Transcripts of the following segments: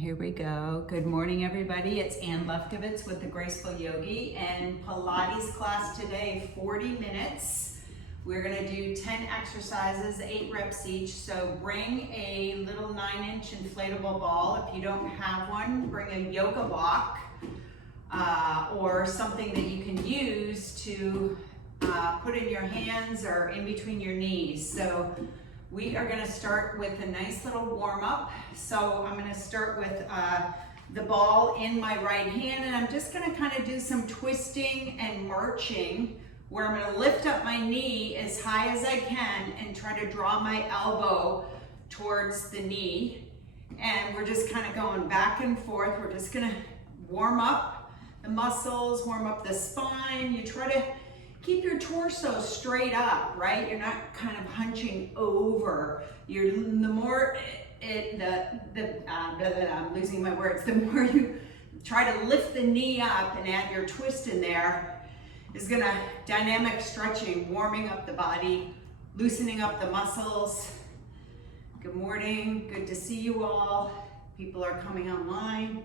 Here we go. Good morning, everybody. It's Ann Lefkovits with the Graceful Yogi and Pilates class today, 40 minutes. We're gonna do 10 exercises, 8 reps each. So bring a little 9-inch inflatable ball. If you don't have one, bring a yoga block or something that you can use to put in your hands or in between your knees. So we are gonna start with a nice little warm up. So I'm gonna start with the ball in my right hand, and I'm just gonna kind of do some twisting and marching where I'm gonna lift up my knee as high as I can and try to draw my elbow towards the knee. And we're just kind of going back and forth. We're just gonna warm up the muscles, warm up the spine. You try to keep your torso straight up, right? You're not kind of hunching over. I'm losing my words. The more you try to lift the knee up and add your twist in there is gonna dynamic stretching, warming up the body, loosening up the muscles. Good morning, good to see you all. People are coming online.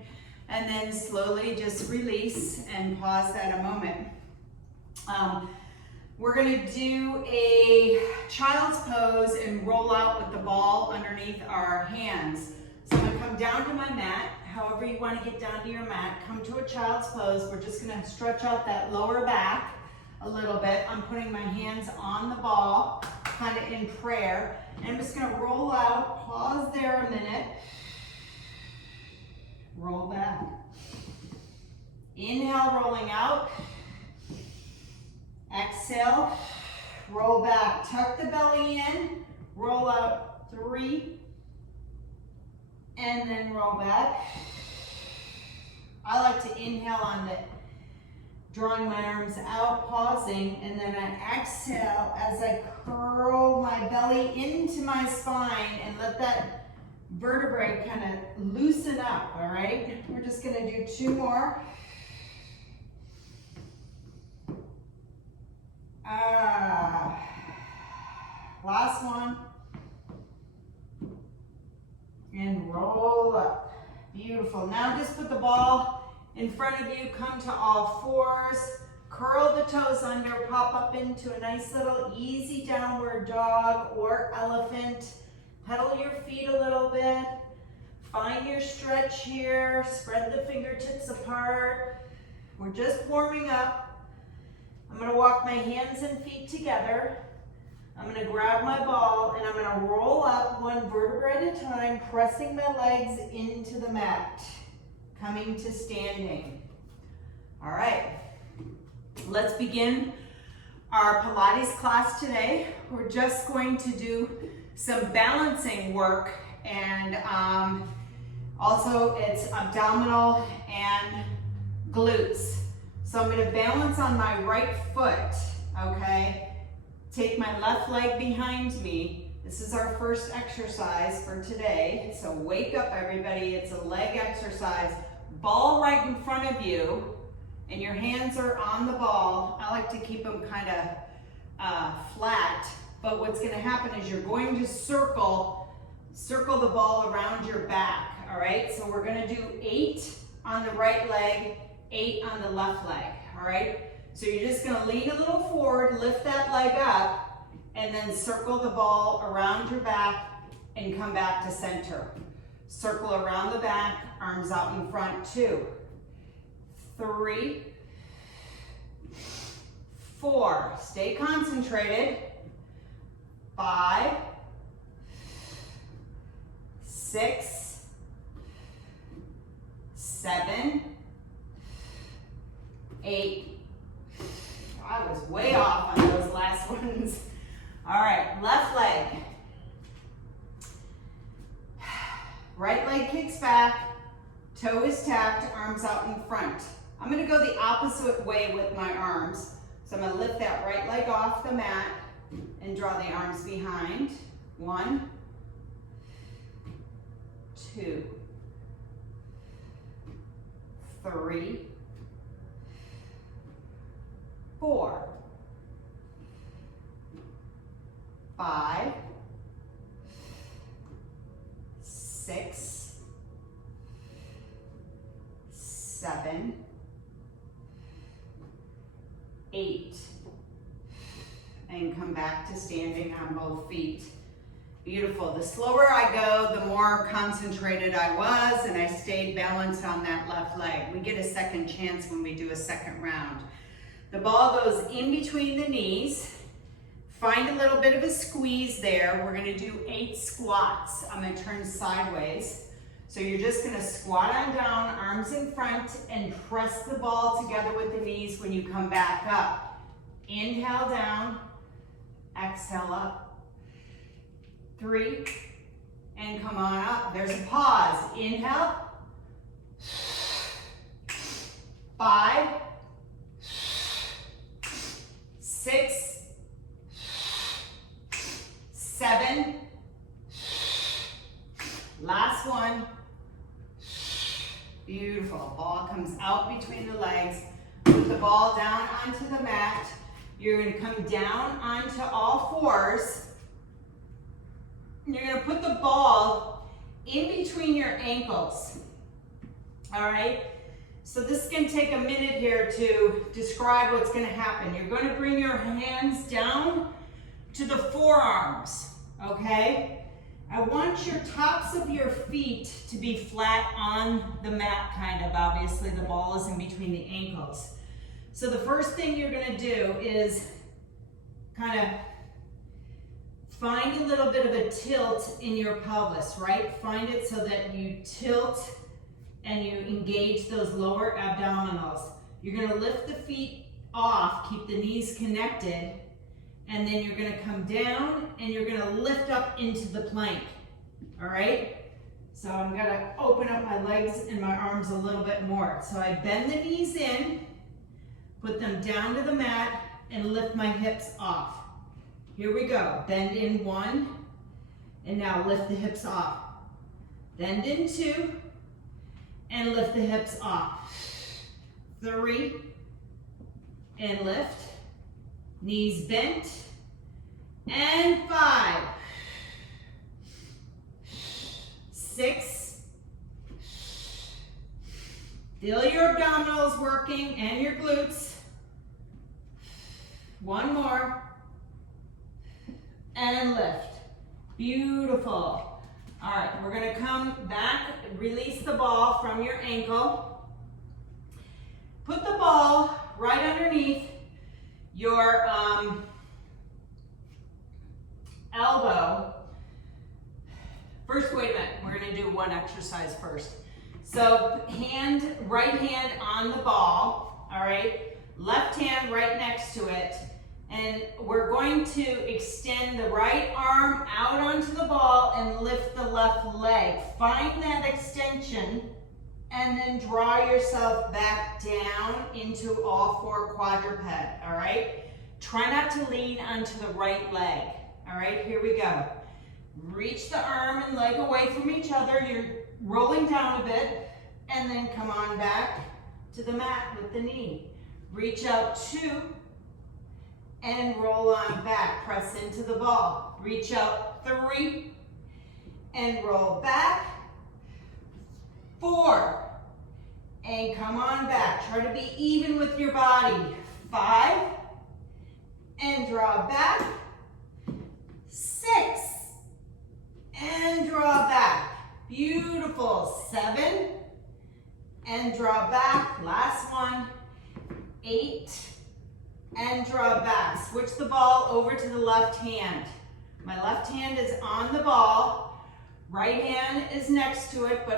And then slowly just release and pause that a moment. We're gonna do a child's pose and roll out with the ball underneath our hands. So I'm gonna come down to my mat, however you wanna get down to your mat, come to a child's pose. We're just gonna stretch out that lower back a little bit. I'm putting my hands on the ball, kind of in prayer. And I'm just gonna roll out, pause there a minute, roll back. Inhale, rolling out. Exhale, roll back, tuck the belly in, roll out 3, and then roll back. I like to inhale on the, drawing my arms out, pausing, and then I exhale as I curl my belly into my spine and let that vertebrae kind of loosen up, all right? We're just gonna do 2 more. Last one. And roll up. Beautiful. Now just put the ball in front of you, come to all fours, curl the toes under, pop up into a nice little easy downward dog or elephant. Pedal your feet a little bit. Find your stretch here. Spread the fingertips apart. We're just warming up. I'm gonna walk my hands and feet together. I'm gonna grab my ball and I'm gonna roll up 1 vertebra at a time, pressing my legs into the mat, coming to standing. All right, let's begin our Pilates class today. We're just going to do some balancing work, and also it's abdominal and glutes. So I'm gonna balance on my right foot, okay? Take my left leg behind me. This is our first exercise for today. So wake up, everybody. It's a leg exercise. Ball right in front of you, and your hands are on the ball. I like to keep them kind of flat, but what's gonna happen is you're going to circle the ball around your back, all right? So we're gonna do 8 on the right leg, 8 on the left leg, all right? So you're just gonna lean a little forward, lift that leg up, and then circle the ball around your back and come back to center. Circle around the back, arms out in front, 2, 3, 4, stay concentrated, 5, 6, 7, 8. I was way off on those last ones. All right, left leg. Right leg kicks back, toe is tapped, arms out in front. I'm gonna go the opposite way with my arms. So I'm gonna lift that right leg off the mat and draw the arms behind. 1, 2, 3, 4, 5, 6, 7, 8, and come back to standing on both feet. Beautiful. The slower I go, the more concentrated I was, and I stayed balanced on that left leg. We get a second chance when we do a second round. The ball goes in between the knees. Find a little bit of a squeeze there. We're going to do 8 squats. I'm going to turn sideways. So you're just going to squat on down, arms in front, and press the ball together with the knees when you come back up. Inhale down, exhale up. 3, and come on up. There's a pause. Inhale. 5, 6, 7. Last one. Beautiful. Ball comes out between the legs. Put the ball down onto the mat. You're going to come down onto all fours. You're going to put the ball in between your ankles. All right? So this is going to take a minute here to describe what's going to happen. You're going to bring your hands down to the forearms. Okay? I want your tops of your feet to be flat on the mat, kind of. Obviously, the ball is in between the ankles. So the first thing you're going to do is kind of find a little bit of a tilt in your pelvis, right? Find it so that you tilt and you engage those lower abdominals. You're going to lift the feet off, keep the knees connected, and then you're going to come down and you're going to lift up into the plank, all right? So I'm going to open up my legs and my arms a little bit more. So I bend the knees in, put them down to the mat, and lift my hips off. Here we go. Bend in 1, and now lift the hips off. Bend in 2, and lift the hips off. 3, and lift. Knees bent. And 5, 6. Feel your abdominals working and your glutes. 1 more. And lift. Beautiful. All right, we're going to come back, release the ball from your ankle. Put the ball right underneath your elbow. First, wait a minute. We're going to do one exercise first. So right hand on the ball, all right? Left hand right next to it. And we're going to extend the right arm out onto the ball and lift the left leg. Find that extension and then draw yourself back down into all 4 quadruped, all right? Try not to lean onto the right leg, all right? Here we go. Reach the arm and leg away from each other. You're rolling down a bit and then come on back to the mat with the knee. Reach out 2. And roll on back, press into the ball. Reach out 3, and roll back. 4, and come on back. Try to be even with your body. 5, and draw back. 6, and draw back. Beautiful. 7, and draw back. Last one. 8, and draw back. Switch the ball over to the left hand. My left hand is on the ball. Right hand is next to it, but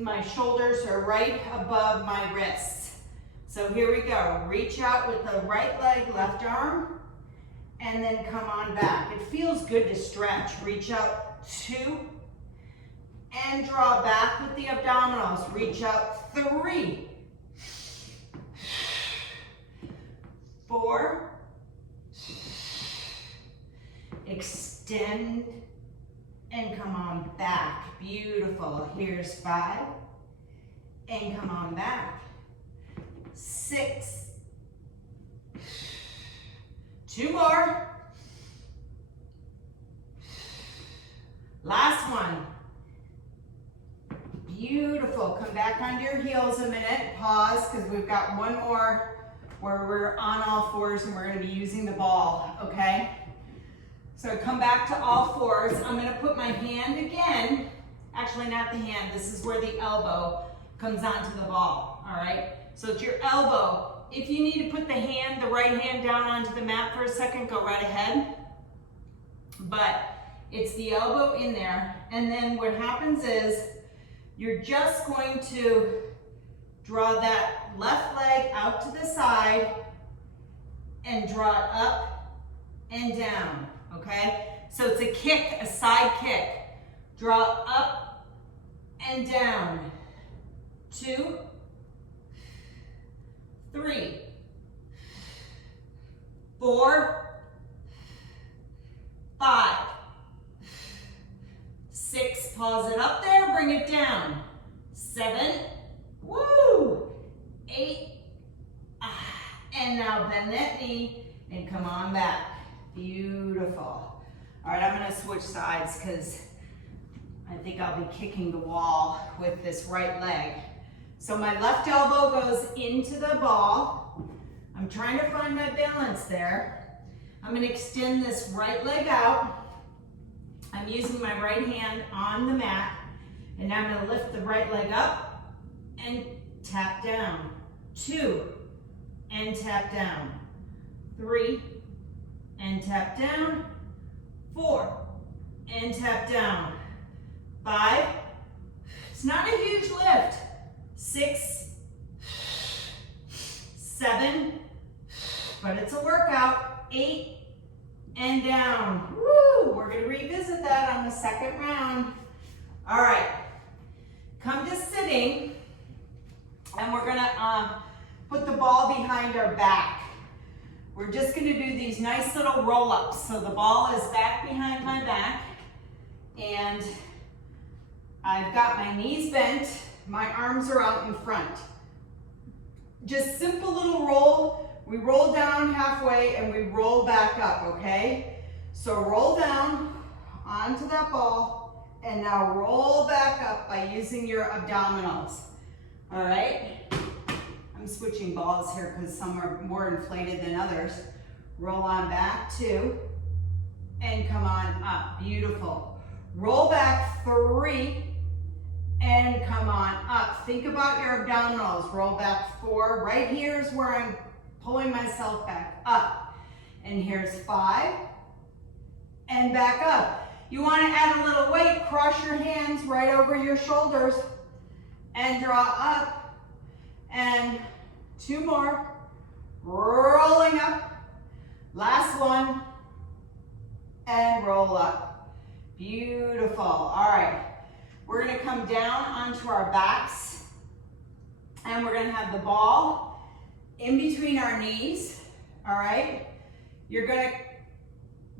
my shoulders are right above my wrists. So here we go. Reach out with the right leg, left arm, and then come on back. It feels good to stretch. Reach out 2, and draw back with the abdominals. Reach out 3, 4, extend, and come on back. Beautiful. Here's 5, and come on back. 6, 2 more. Last one. Beautiful. Come back onto your heels a minute. Pause, because we've got one more where we're on all fours and we're going to be using the ball, okay? So come back to all fours. I'm going to put my hand again. Actually, not the hand. This is where the elbow comes onto the ball, all right? So it's your elbow. If you need to put the hand, the right hand down onto the mat for a second, go right ahead. But it's the elbow in there. And then what happens is you're just going to draw that left leg out to the side and draw it up and down, okay? So it's a kick, a side kick. Draw up and down. 2, 3, 4, 5, 6, pause it up there, bring it down. 7, woo, 8, and now bend that knee and come on back. Beautiful. All right, I'm gonna switch sides because I think I'll be kicking the wall with this right leg. So my left elbow goes into the ball. I'm trying to find my balance there. I'm gonna extend this right leg out. I'm using my right hand on the mat, and now I'm gonna lift the right leg up and tap down. 2, and tap down. 3, and tap down. 4, and tap down. 5, it's not a huge lift. 6, 7, but it's a workout. 8, and down. Woo! We're gonna revisit that on the second round. All right, come to sitting, and we're gonna put the ball behind our back. We're just gonna do these nice little roll-ups. So the ball is back behind my back, and I've got my knees bent, my arms are out in front. Just simple little roll. We roll down halfway and we roll back up, okay? So roll down onto that ball and now roll back up by using your abdominals, all right? I'm switching balls here because some are more inflated than others. Roll on back, 2, and come on up, beautiful. Roll back, 3, and come on up. Think about your abdominals. Roll back, 4. Right here is where I'm pulling myself back up. And here's 5, and back up. You want to add a little weight, cross your hands right over your shoulders and draw up. And 2 more, rolling up. Last one, and roll up. Beautiful. All right. We're going to come down onto our backs, and we're going to have the ball in between our knees, all right? You're going to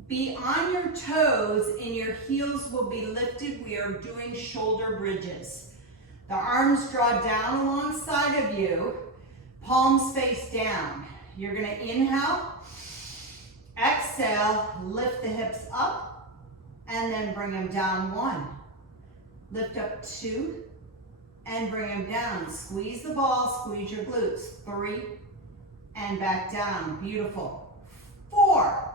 be on your toes, and your heels will be lifted. We are doing shoulder bridges. The arms draw down alongside of you, palms face down. You're going to inhale, exhale, lift the hips up, and then bring them down. 1. Lift up 2, and bring them down. Squeeze the ball, squeeze your glutes. 3, and back down. Beautiful. 4,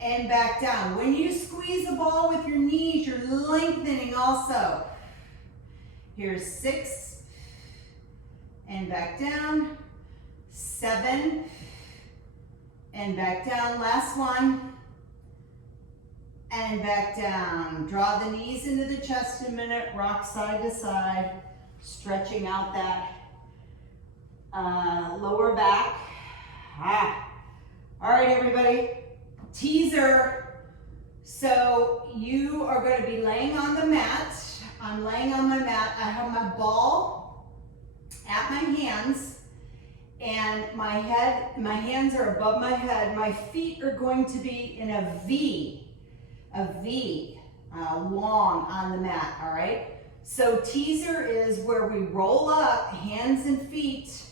and back down. When you squeeze the ball with your knees, you're lengthening also. Here's 6, and back down. 7, and back down. Last one. And back down. Draw the knees into the chest a minute. Rock side to side. Stretching out that lower back. All right, everybody. Teaser. So you are going to be laying on the mat. I'm laying on my mat. I have my ball at my hands. And my hands are above my head. My feet are going to be in a V. Long on the mat, all right? So teaser is where we roll up, hands and feet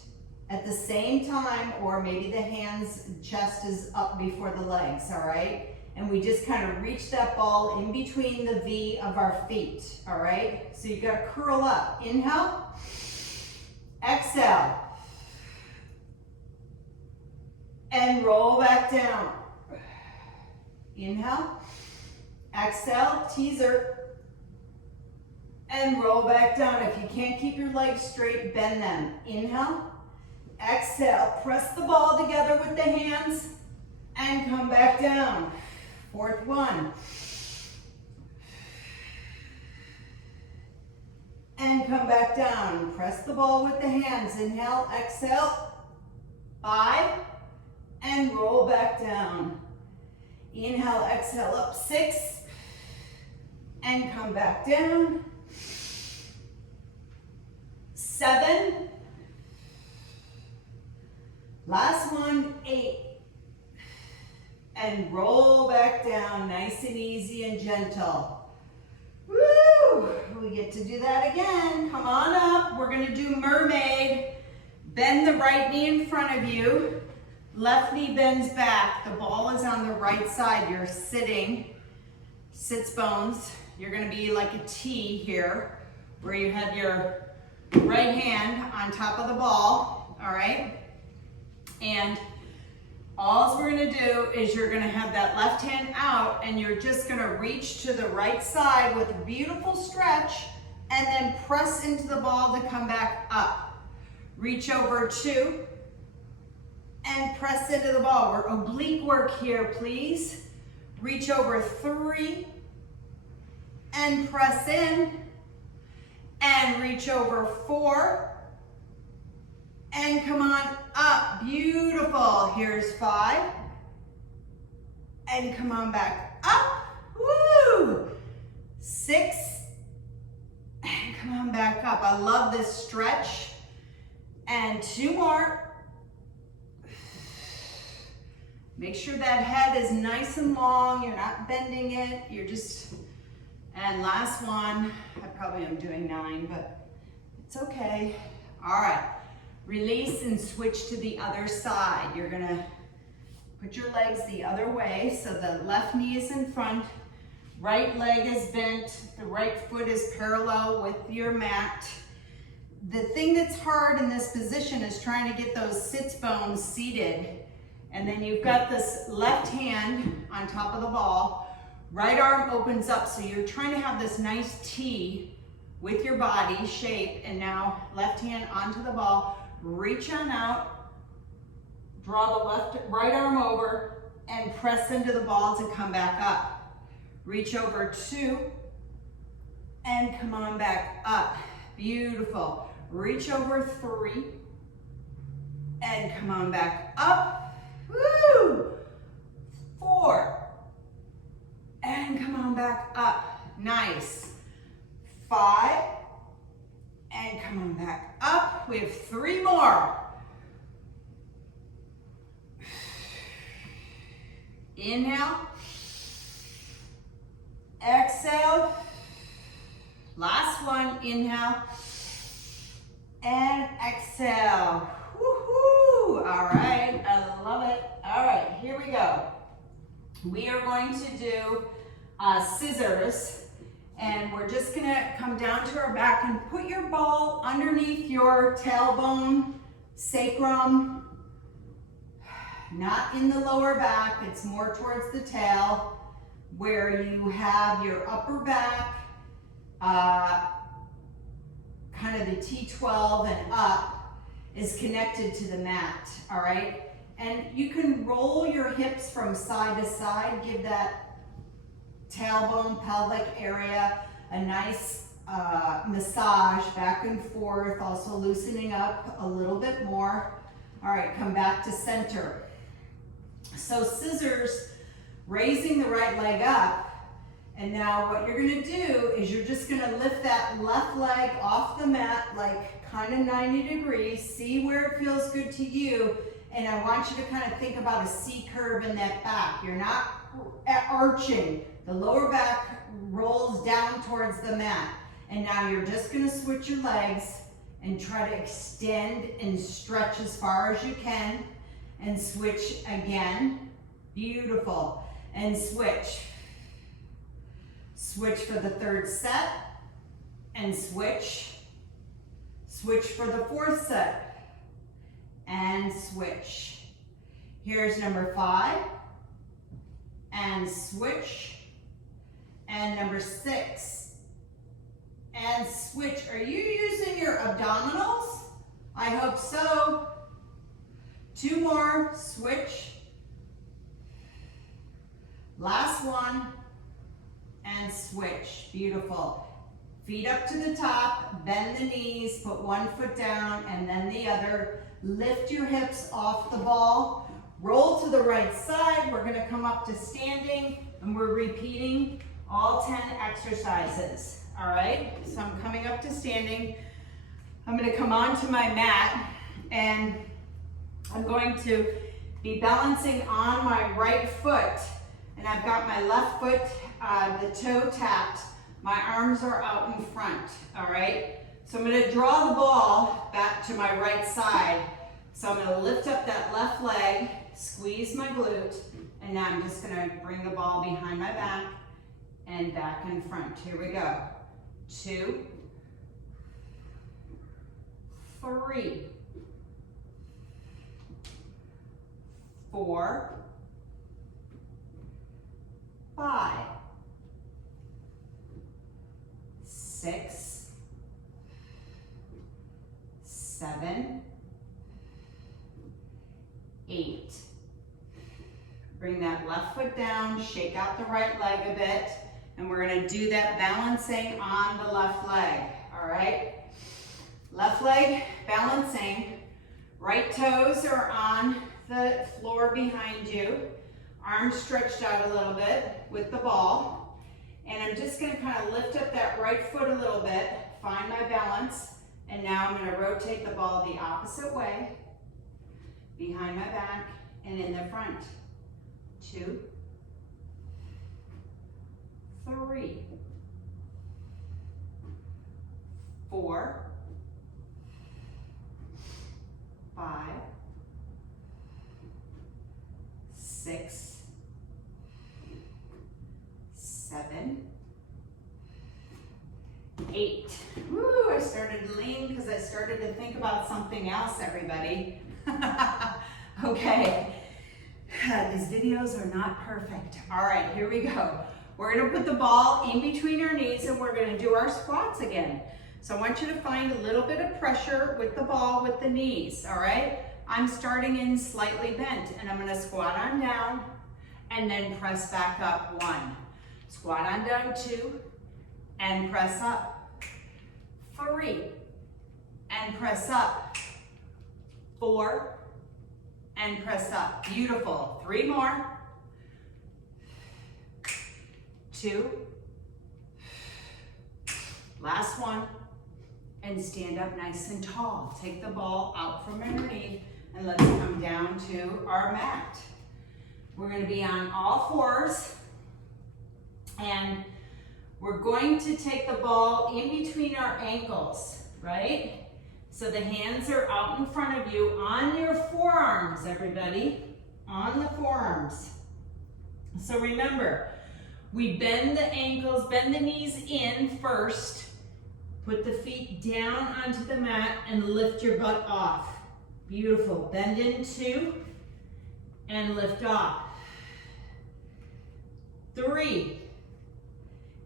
at the same time, or maybe the hands, chest is up before the legs, all right? and we just kind of reach that ball in between the V of our feet, all right? So you gotta curl up. Inhale, exhale, and roll back down. Inhale, exhale, teaser, and roll back down. If you can't keep your legs straight, bend them. Inhale, exhale, press the ball together with the hands, and come back down. Fourth one. And come back down. Press the ball with the hands. Inhale, exhale. 5. And roll back down. Inhale, exhale, up. 6. And come back down. 7. Last one, 8. And roll back down, nice and easy and gentle. Woo! We get to do that again. Come on up. We're gonna do mermaid. Bend the right knee in front of you. Left knee bends back. The ball is on the right side. You're sitting, sits bones. You're gonna be like a T here, where you have your right hand on top of the ball, all right? And all we're gonna do is you're gonna have that left hand out and you're just gonna reach to the right side with a beautiful stretch and then press into the ball to come back up. Reach over 2 and press into the ball. We're oblique work here, please. Reach over 3 and press in and reach over 4 and come on up. Beautiful. Here's 5 and come on back up. Woo! 6 and come on back up. I love this stretch. And 2 more. Make sure that head is nice and long. You're not bending it. You're just, and last one. I probably am doing 9, but it's okay. All right. Release and switch to the other side. You're gonna put your legs the other way so the left knee is in front, right leg is bent, the right foot is parallel with your mat. The thing that's hard in this position is trying to get those sits bones seated. And then you've got this left hand on top of the ball, right arm opens up, so you're trying to have this nice T with your body shape, and now left hand onto the ball. Reach on out, draw the right arm over, and press into the ball to come back up. Reach over 2, and come on back up. Beautiful. Reach over 3, and come on back up. Woo! 4, and come on back up. Nice. 5, and come on back up. We have 3 more. Inhale. Exhale. Last one. Inhale. And exhale. Woohoo! All right. I love it. All right. Here we go. We are going to do scissors. And we're just gonna come down to our back and put your ball underneath your tailbone, sacrum, not in the lower back, it's more towards the tail, where you have your upper back, kind of the T12 and up is connected to the mat, all right? And you can roll your hips from side to side, give that tailbone, pelvic area a nice massage back and forth, also loosening up a little bit more. All right, come back to center. So scissors, raising the right leg up, and now what you're gonna do is you're just gonna lift that left leg off the mat like kind of 90 degrees, see where it feels good to you, and I want you to kind of think about a C curve in that back. You're not arching. The lower back rolls down towards the mat. And now you're just gonna switch your legs and try to extend and stretch as far as you can and switch again. Beautiful. and switch. Switch for the third set and switch. Switch for the fourth set and switch. Here's number 5 and switch. And number 6 and switch. Are you using your abdominals? I hope so. 2 more, switch. Last one, and switch. Beautiful. Feet up to the top, bend the knees, put one foot down and then the other. Lift your hips off the ball. Roll to the right side. We're gonna come up to standing and we're repeating all 10 exercises. All right, so I'm coming up to standing. I'm gonna come onto my mat and I'm going to be balancing on my right foot. And I've got my left foot, the toe tapped. My arms are out in front, all right? So I'm gonna draw the ball back to my right side. So I'm gonna lift up that left leg, squeeze my glute, and now I'm just gonna bring the ball behind my back and back in front. Here we go. 2, 3, 4, 5, 6, 7, 8. Bring that left foot down, shake out the right leg a bit, and we're gonna do that balancing on the left leg, all right? Left leg balancing, right toes are on the floor behind you, arms stretched out a little bit with the ball, and I'm just gonna kind of lift up that right foot a little bit, find my balance, and now I'm gonna rotate the ball the opposite way, behind my back and in the front. 2, 3, 4, 5, 6, 7, 8. Woo, I started to lean because I started to think about something else, everybody. Okay, these videos are not perfect. All right, here we go. We're gonna put the ball in between our knees and we're gonna do our squats again. So I want you to find a little bit of pressure with the ball with the knees, all right? I'm starting in slightly bent and I'm gonna squat on down and then press back up. 1, squat on down. 2, and press up. 3, and press up. 4, and press up. Beautiful. 3 more. 2, last one, and stand up nice and tall. Take the ball out from underneath and let's come down to our mat. We're going to be on all 4s and we're going to take the ball in between our ankles, right? So the hands are out in front of you on your forearms, everybody, on the forearms. So remember, we bend the ankles, bend the knees in first, put the feet down onto the mat and lift your butt off. Beautiful. Bend in 2 and lift off. 3,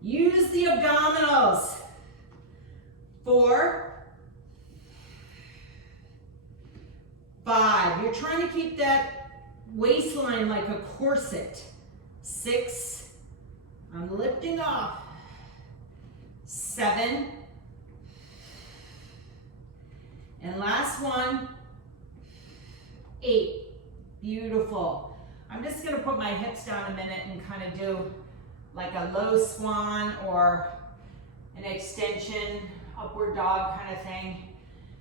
use the abdominals. 4, 5, you're trying to keep that waistline like a corset. 6, I'm lifting off. 7, and last one, 8. Beautiful. I'm just gonna put my hips down a minute and kind of do like a low swan or an extension, upward dog kind of thing,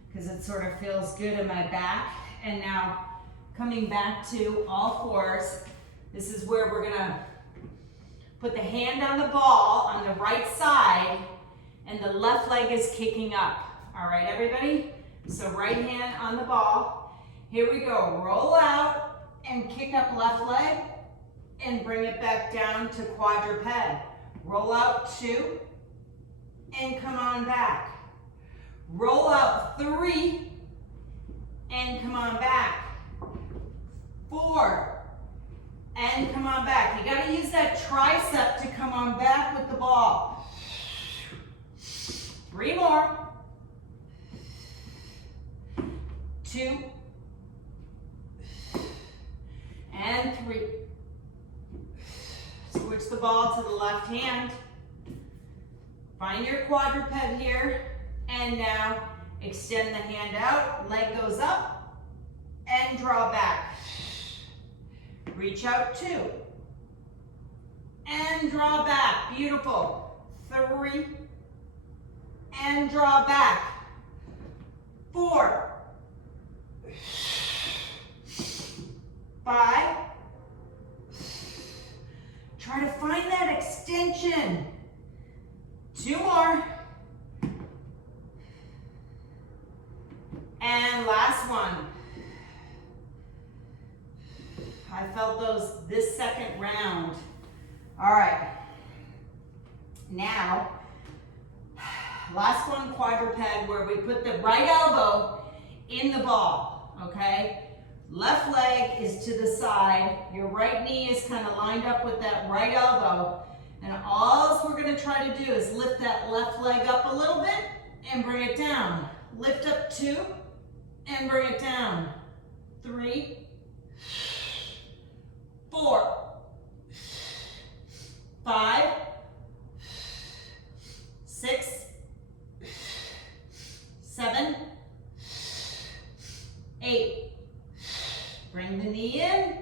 because it sort of feels good in my back. And now coming back to all 4s, this is where we're gonna put the hand on the ball on the right side and the left leg is kicking up. All right, everybody? So right hand on the ball. Here we go. Roll out and kick up left leg and bring it back down to quadruped. Roll out 2 and come on back. Roll out 3 and come on back. 4 and come on back. You got to use that tricep to come on back with the ball. 3 more. 2 and 3. Switch the ball to the left hand. Find your quadruped here. And now extend the hand out. Leg goes up and draw back. Reach out 2 and draw back. Beautiful. 3 and draw back. 4, 5. Try to find that extension. 2 more. And last one. I felt those this second round. All right. Now, last one, quadruped, where we put the right elbow in the ball, okay? Left leg is to the side. Your right knee is kind of lined up with that right elbow. And all we're going to try to do is lift that left leg up a little bit and bring it down. Lift up 2 and bring it down. 3, 4, 5, 6, 7, 8. Bring the knee in,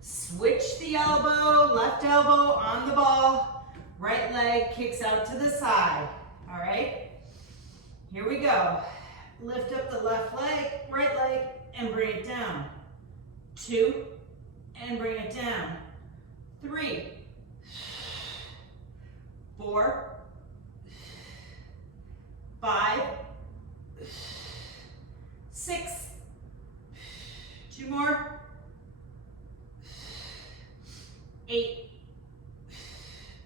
switch the elbow, left elbow on the ball, right leg kicks out to the side, all right? Here we go. Lift up the left leg, right leg, and bring it down. 2, and bring it down. 3, 4, 5, 6, 2 more, 8.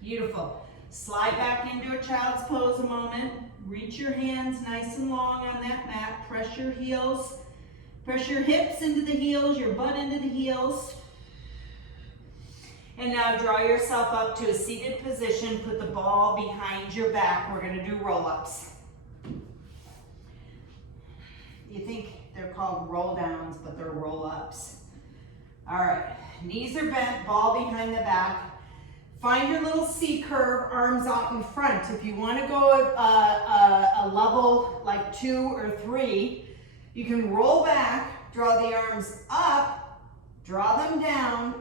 Beautiful. Slide back into a child's pose a moment. Reach your hands nice and long on that mat. Press your heels. Press your hips into the heels, your butt into the heels. And now draw yourself up to a seated position. Put the ball behind your back. We're going to do roll-ups. You think they're called roll downs, but they're roll-ups. All right, knees are bent, ball behind the back. Find your little C curve, arms out in front. If you want to go a level like 2 or 3, you can roll back, draw the arms up, draw them down,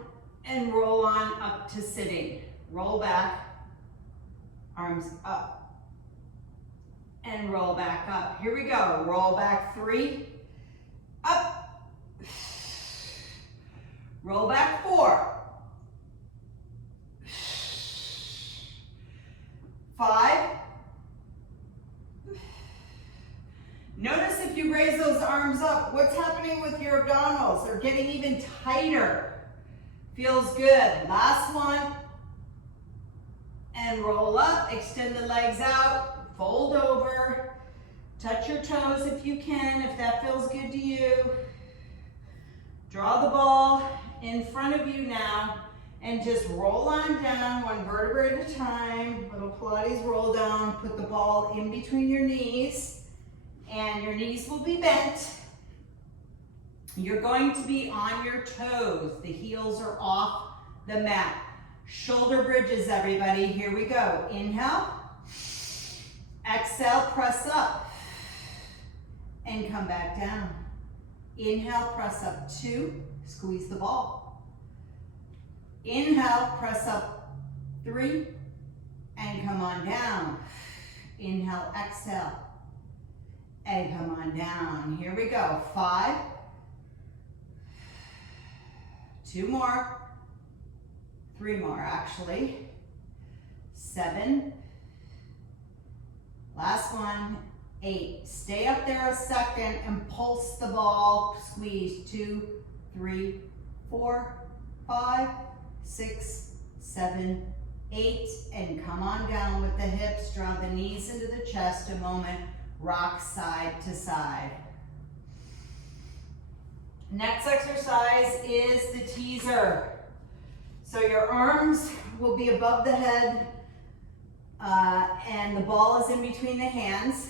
and roll on up to sitting. Roll back, arms up, and roll back up. Here we go. Roll back 3, up, roll back 4, 5. Notice if you raise those arms up, what's happening with your abdominals? They're getting even tighter. Feels good. Last one. And roll up, extend the legs out, fold over, touch your toes if you can, if that feels good to you. Draw the ball in front of you now and just roll on down, 1 vertebra at a time. Little Pilates roll down. Put the ball in between your knees and your knees will be bent. You're going to be on your toes. The heels are off the mat. Shoulder bridges, everybody. Here we go. Inhale. Exhale, press up. And come back down. Inhale, press up 2. Squeeze the ball. Inhale, press up 3. And come on down. Inhale, exhale. And come on down. Here we go. 5. 2 more. 3 more, actually. 7. Last one. 8. Stay up there a second and pulse the ball. Squeeze. 2, 3, 4, 5, 6, 7, 8, and come on down with the hips. Draw the knees into the chest a moment. Rock side to side. Next exercise is the teaser. So your arms will be above the head and the ball is in between the hands.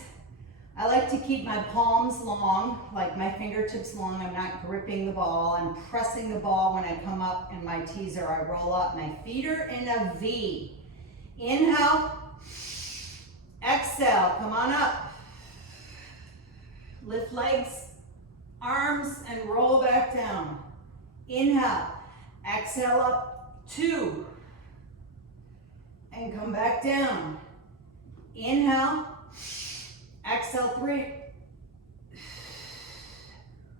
I like to keep my palms long, like my fingertips long. I'm not gripping the ball. I'm pressing the ball when I come up in my teaser. I roll up. My feet are in a V. Inhale. Exhale. Come on up. Lift legs, arms, and roll back down. Inhale. Exhale up. 2. And come back down. Inhale. Exhale, 3.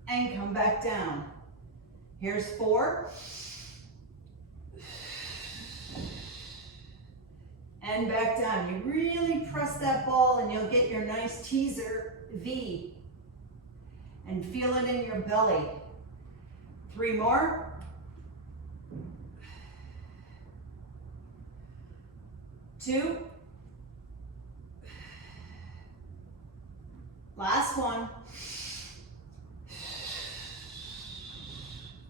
And come back down. Here's 4. And back down. You really press that ball and you'll get your nice teaser V. And feel it in your belly. 3 more. Two. Last one.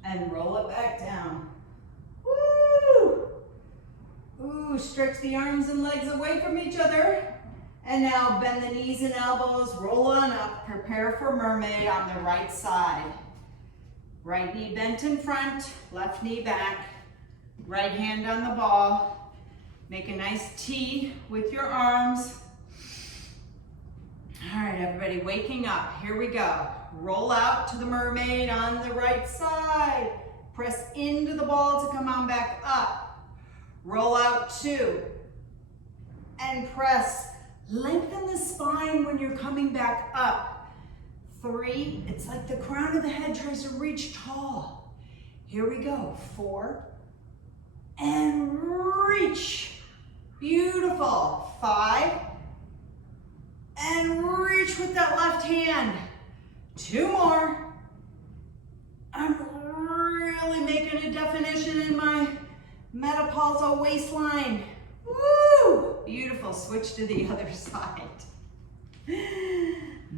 And roll it back down. Woo! Ooh, stretch the arms and legs away from each other. And now bend the knees and elbows, roll on up. Prepare for mermaid on the right side. Right knee bent in front, left knee back. Right hand on the ball. Make a nice T with your arms. All right, everybody, waking up. Here we go. Roll out to the mermaid on the right side. Press into the ball to come on back up. Roll out 2. And press. Lengthen the spine when you're coming back up. 3. It's like the crown of the head tries to reach tall. Here we go. 4. And reach. Beautiful. 5. And reach with that left hand. 2 more. I'm really making a definition in my menopausal waistline. Woo! Beautiful. Switch to the other side.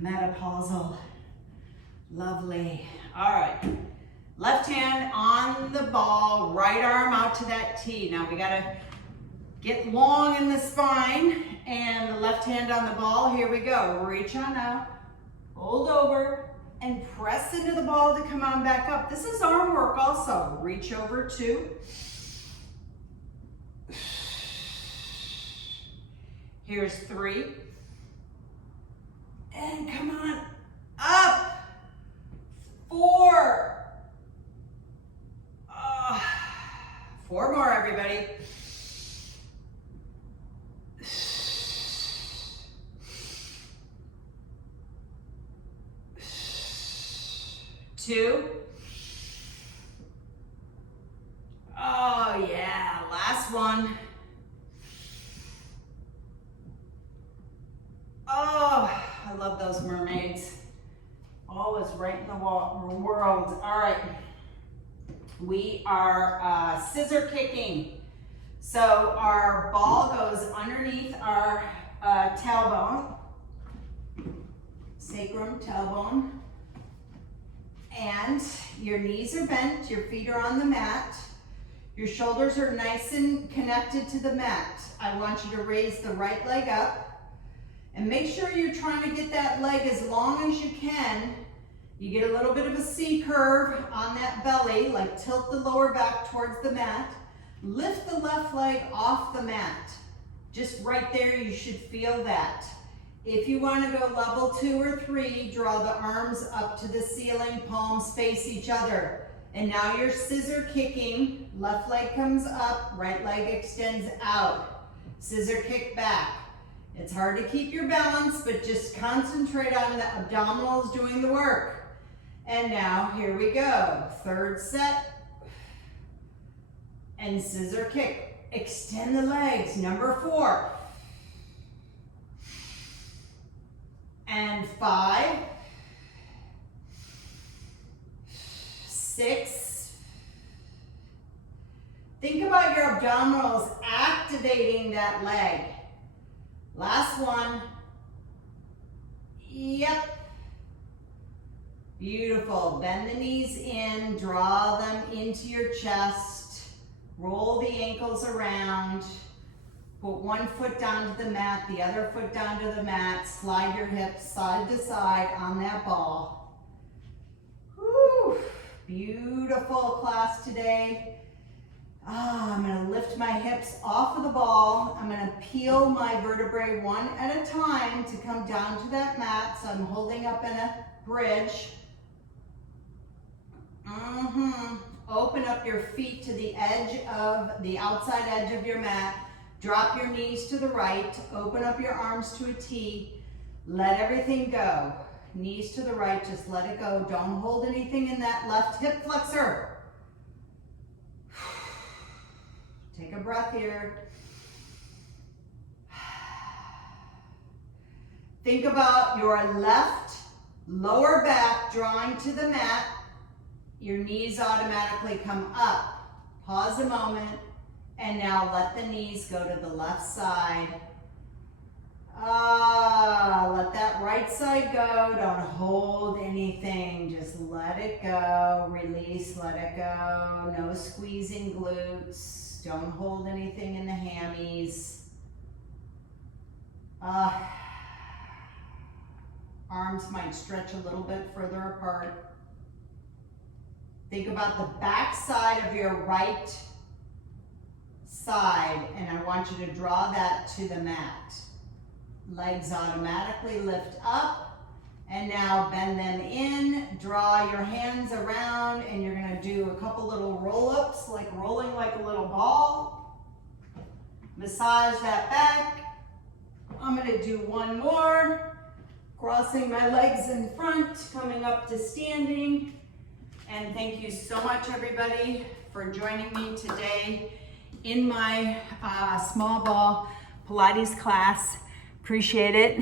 Menopausal. Lovely. All right. Left hand on the ball, right arm out to that T. Now we gotta get long in the spine and the left hand on the ball. Here we go. Reach on out, hold over, and press into the ball to come on back up. This is arm work also. Reach over 2. Here's 3. And come on up. 4. 4 more, everybody. 2. Oh yeah, last one. Oh, I love those mermaids. Always right in the world. All right, we are scissor kicking. So our ball goes underneath our tailbone, sacrum, tailbone. And your knees are bent, your feet are on the mat. Your shoulders are nice and connected to the mat. I want you to raise the right leg up. And make sure you're trying to get that leg as long as you can. You get a little bit of a C curve on that belly, like tilt the lower back towards the mat. Lift the left leg off the mat. Just right there, you should feel that. If you want to go level 2 or 3, draw the arms up to the ceiling, palms face each other. And now you're scissor kicking. Left leg comes up, right leg extends out. Scissor kick back. It's hard to keep your balance, but just concentrate on the abdominals doing the work. And now, here we go. 3rd set. And scissor kick. Extend the legs. Number 4. And 5. 6. Think abdominals, activating that leg. Last one. Yep. Beautiful. Bend the knees in, draw them into your chest. Roll the ankles around. Put one foot down to the mat, the other foot down to the mat. Slide your hips side to side on that ball. Whew. Beautiful class today. I'm going to lift my hips off of the ball. I'm going to peel my vertebrae one at a time to come down to that mat. So I'm holding up in a bridge. Open up your feet to the edge of the outside edge of your mat. Drop your knees to the right. Open up your arms to a T. Let everything go. Knees to the right, just let it go. Don't hold anything in that left hip flexor. Take a breath here. Think about your left lower back drawing to the mat. Your knees automatically come up. Pause a moment, and now let the knees go to the left side. Let that right side go. Don't hold anything. Just let it go. Release, let it go. No squeezing glutes. Don't hold anything in the hammies. Arms might stretch a little bit further apart. Think about the back side of your right side, and I want you to draw that to the mat. Legs automatically lift up, and now bend them in. Draw your hands around, and you're going to do a couple little roll-ups, like rolling like a little ball. Massage that back. I'm going to do one more. Crossing my legs in front, coming up to standing. And thank you so much, everybody, for joining me today in my small ball Pilates class. Appreciate it.